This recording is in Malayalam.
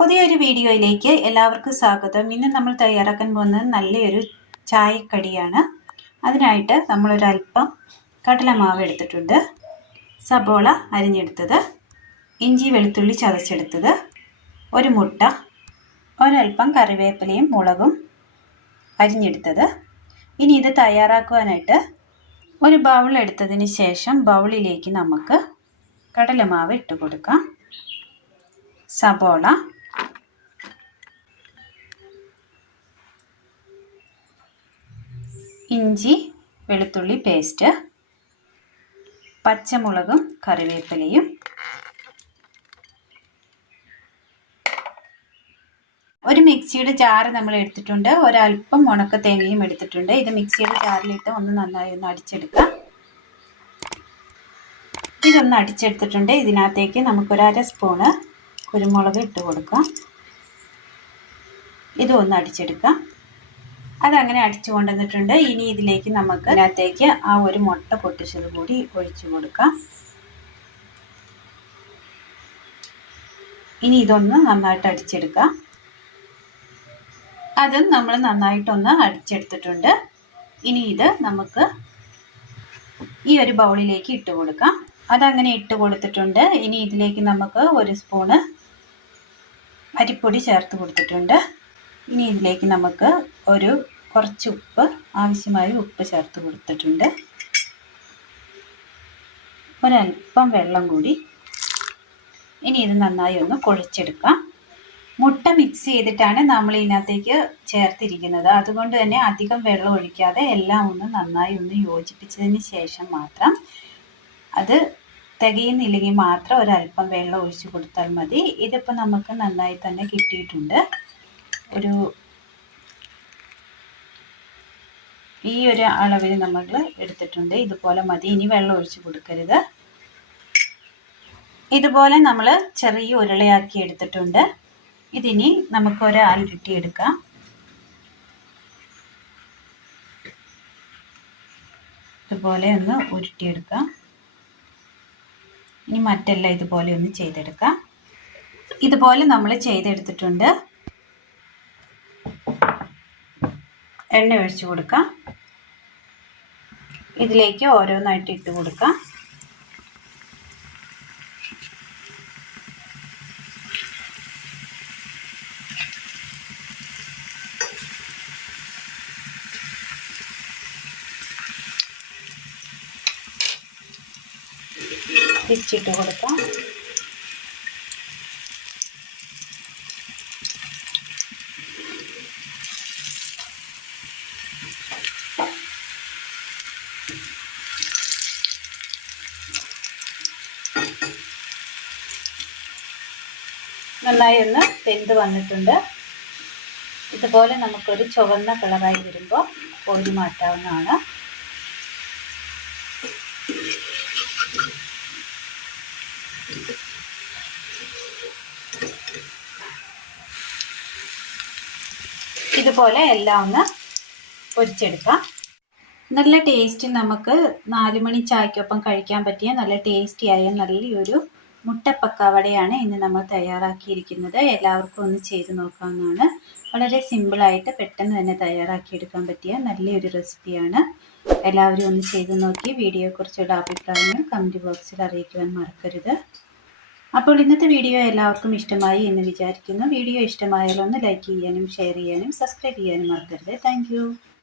പുതിയൊരു വീഡിയോയിലേക്ക് എല്ലാവർക്കും സ്വാഗതം. ഇന്ന് നമ്മൾ തയ്യാറാക്കാൻ പോകുന്നത് നല്ലൊരു ചായക്കടിയാണ്. അതിനായിട്ട് നമ്മളൊരല്പം കടലമാവ് എടുത്തിട്ടുണ്ട്, സബോള അരിഞ്ഞെടുത്തത്, ഇഞ്ചി വെളുത്തുള്ളി ചതച്ചെടുത്തത്, ഒരു മുട്ട, ഒരല്പം കറിവേപ്പിലയും മുളകും അരിഞ്ഞെടുത്തത്. ഇനി ഇത് തയ്യാറാക്കുവാനായിട്ട് ഒരു ബൗൾ എടുത്തതിന് ശേഷം ബൗളിലേക്ക് നമുക്ക് കടലമാവ് ഇട്ട് കൊടുക്കാം. സബോള, ഇഞ്ചി വെളുത്തുള്ളി പേസ്റ്റ്, പച്ചമുളകും കറിവേപ്പിലയും, ഒരു മിക്സിയുടെ ജാറ് നമ്മൾ എടുത്തിട്ടുണ്ട്, ഒരല്പം ഉണക്ക തേങ്ങയും എടുത്തിട്ടുണ്ട്. ഇത് മിക്സിയുടെ ജാറിലിട്ട് നന്നായി അടിച്ചെടുക്കാം. ഇതൊന്ന് അടിച്ചെടുത്തിട്ടുണ്ട്. ഇതിനകത്തേക്ക് നമുക്കൊരു അര സ്പൂണ് കുരുമുളക് ഇട്ട് കൊടുക്കാം. ഇതും ഒന്ന് അടിച്ചെടുക്കാം. അതങ്ങനെ അടിച്ചു കൊണ്ടുവന്നിട്ടുണ്ട്. ഇനി ഇതിലേക്ക് നമുക്ക് ഇതിനകത്തേക്ക് ആ ഒരു മുട്ട പൊട്ടിച്ചത് കൂടി ഒഴിച്ചു കൊടുക്കാം. ഇനി ഇതൊന്ന് നന്നായിട്ട് അടിച്ചെടുക്കാം. അതും നമ്മൾ നന്നായിട്ടൊന്ന് അടിച്ചെടുത്തിട്ടുണ്ട്. ഇനി ഇത് നമുക്ക് ഈ ഒരു ബൗളിലേക്ക് ഇട്ട് കൊടുക്കാം. അതങ്ങനെ ഇട്ട് കൊടുത്തിട്ടുണ്ട്. ഇനി ഇതിലേക്ക് നമുക്ക് ഒരു സ്പൂണ് അരിപ്പൊടി ചേർത്ത് കൊടുത്തിട്ടുണ്ട്. ഇനി ഇതിലേക്ക് നമുക്ക് കുറച്ച് ഉപ്പ്, ആവശ്യമായ ഉപ്പ് ചേർത്ത് കൊടുത്തിട്ടുണ്ട്. ഒരല്പം വെള്ളം കൂടി. ഇനി ഇത് നന്നായി ഒന്ന് കുഴച്ചെടുക്കാം. മുട്ട മിക്സ് ചെയ്തിട്ടാണ് നമ്മൾ ഇതിനകത്തേക്ക് ചേർത്തിരിക്കുന്നത്. അതുകൊണ്ട് തന്നെ അധികം വെള്ളം ഒഴിക്കാതെ എല്ലാം ഒന്ന് നന്നായി യോജിപ്പിച്ചതിന് ശേഷം മാത്രം, അത് തികയുന്നില്ലെങ്കിൽ മാത്രം ഒരല്പം വെള്ളം ഒഴിച്ച് കൊടുത്താൽ മതി. ഇതിപ്പോൾ നമുക്ക് നന്നായി തന്നെ കിട്ടിയിട്ടുണ്ട്. ഈ ഒരു അളവിൽ നമ്മൾ എടുത്തിട്ടുണ്ട്. ഇതുപോലെ മതി. ഇനി വെള്ളം ഒഴിച്ച് കൊടുക്കരുത്. ഇതുപോലെ നമ്മൾ ചെറിയ ഉരുളയാക്കി എടുത്തിട്ടുണ്ട്. ഇതിനി നമുക്ക് ഉരുട്ടിയെടുക്കാം. ഇതുപോലെ ഒന്ന് ഉരുട്ടിയെടുക്കാം. ഇനി മറ്റെല്ലാം ഇതുപോലെ ഒന്ന് ചെയ്തെടുക്കാം. ഇതുപോലെ നമ്മൾ ചെയ്തെടുത്തിട്ടുണ്ട്. എണ്ണ ഒഴിച്ചു കൊടുക്കാം. ഇതിലേക്ക് ഓരോന്നായിട്ട് ഇട്ട് കൊടുക്കാം. തിരിച്ചിട്ട് കൊടുക്കാം. നന്നായി ഒന്ന് വെന്ത് വന്നിട്ടുണ്ട്. ഇതുപോലെ നമുക്കൊരു ചുവന്ന കളറായി വരുമ്പോൾ കോരി മാറ്റാവുന്നതാണ്. ഇതുപോലെ എല്ലാം ഒന്ന് പൊരിച്ചെടുക്കാം. നല്ല ടേസ്റ്റ്, നമുക്ക് 4 മണി ചായക്കൊപ്പം കഴിക്കാൻ പറ്റിയ നല്ല ടേസ്റ്റിയായ നല്ലൊരു മുട്ട പക്കാവടയാണ് ഇന്ന് നമ്മൾ തയ്യാറാക്കിയിരിക്കുന്നത്. എല്ലാവർക്കും ഒന്ന് ചെയ്ത് നോക്കാവുന്നതാണ്. വളരെ സിമ്പിളായിട്ട് പെട്ടെന്ന് തന്നെ തയ്യാറാക്കിയെടുക്കാൻ പറ്റിയ നല്ലൊരു റെസിപ്പിയാണ്. എല്ലാവരും ഒന്ന് ചെയ്ത് നോക്കി വീഡിയോയെക്കുറിച്ചുള്ള അഭിപ്രായങ്ങൾ കമൻറ്റ് ബോക്സിൽ അറിയിക്കുവാൻ മറക്കരുത്. അപ്പോൾ ഇന്നത്തെ വീഡിയോ എല്ലാവർക്കും ഇഷ്ടമായി എന്ന് വിചാരിക്കുന്നു. വീഡിയോ ഇഷ്ടമായാൽ ഒന്ന് ലൈക്ക് ചെയ്യാനും ഷെയർ ചെയ്യാനും സബ്സ്ക്രൈബ് ചെയ്യാനും മറക്കരുത്. താങ്ക്